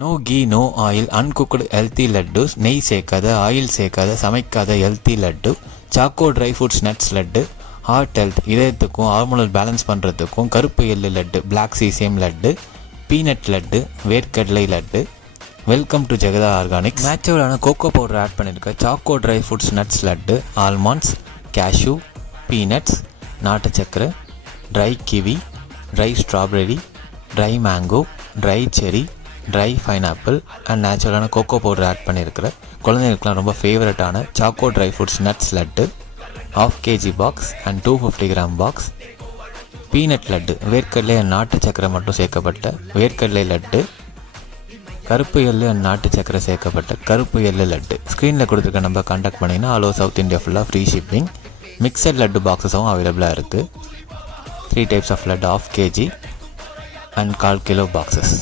No ghee no oil uncooked healthy laddus, நெய் சேர்க்காத oil சேர்க்காத சமைக்காத healthy laddu, choco dry fruits nuts laddu, heart health இதயத்துக்கும் ஹார்மோனல் பேலன்ஸ் பண்ணுறதுக்கும், கருப்பு எள்ளு laddu black sesame laddu, peanut laddu, வேர்க்கடலை laddu. Welcome to Jagatha Organics. நேச்சுரலான கோகோ பவுடர் ஆட் பண்ணியிருக்க choco dry fruits nuts laddu, almonds, cashew, peanuts, நாட்டு சக்கரை, dry kiwi, dry strawberry, dry mango, dry cherry, dry pineapple and நேச்சுரலான கோகோ பவுடர் ஆட் பண்ணியிருக்கிற குழந்தைங்களுக்குலாம் ரொம்ப ஃபேவரட்டான choco dry fruits nuts laddu, 1/2 kg box and 250 gram box. Peanut laddu வேர்க்கடலை and நாட்டு சக்கரை மட்டும் சேர்க்கப்பட்ட வேர்க்கடலை லட்டு, கருப்பு எள்ளு அண்ட் நாட்டு சக்கரை சேர்க்கப்பட்ட கருப்பு எள்ளு லட்டு. ஸ்க்ரீனில் கொடுத்துருக்க நம்பர் கான்டாக்ட் பண்ணிங்கன்னா ஆல் ஓவர் சவுத் இந்தியா ஃபுல்லாக ஃப்ரீ ஷிப்பிங். மிக்சட் லட்டு பாக்ஸஸும் அவைலபிளாக இருக்குது. 3 types of laddu 1/2 kg and 1/4 kg boxes.